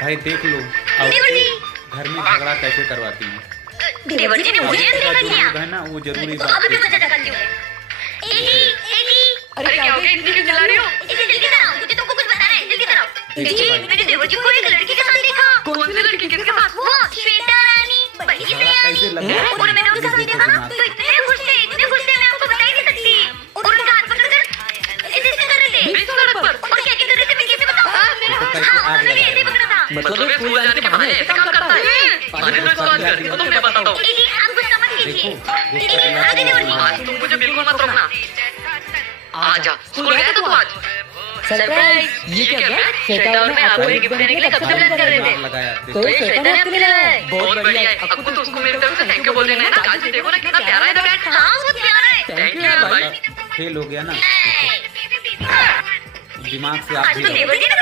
भाई देख लो अब देवर जी घर में झगड़ा कैसे करवाती हैं। देवर जी ने मुझे जो देखा दिया है ना वो जरूरी तो बात अब है। कैसे करती हूँ एली अरे क्या हो गया, इतनी क्यों चिल्ला रही हो? इसे जल्दी कराओ, मुझे तुमको कुछ बताना है, जल्दी कराओ। जी मैंने देवर जी को एक लड़की के साथ देखा। कौन सी लड़की, किसके साथ? वो श्वेता रानी बड़ी सी झगड़ा कैसे लगा और मैंने उनके साथ देखा ना तो इतने खुश थे मैं आपको बता ही नहीं सकती। और उनका हाथ पकड़कर ऐसे कर रहे थे बीच सड़क पर? और क्या कर रहे थे मैं कैसे बताऊं। हाँ मैंने भी ऐसे पकड़ा था। मतलब ये स्कूल जाने के बहाने ऐसे काम करता है। अरे तो इसको आज करके तो तुमने बताता हूँ। एली आप गुस्सा मत कीजिए। एली आ गए देवर जी। आज तुम मुझे बिल्कुल मत रोकना। आजा, स्कूल गया था तू आज? सरप्राइज, ये क्या है? श्वेता और मैं आपको एक गिफ्ट देने के लिए कब से प्लान कर रहे थे। लगाया तो ये श्वेता ने आपके लिए लाया है। बहुत बढ़िया है। आपको तो उसको मेरी तरफ से थैंक यू बोल देना है ना। आज देखो ना कितना प्यारा है ना बैट। हाँ वो प्यारा है। थैंक यू यार भाई। फेल हो गया ना दिमाग से आप आज भी तो देवर जी ने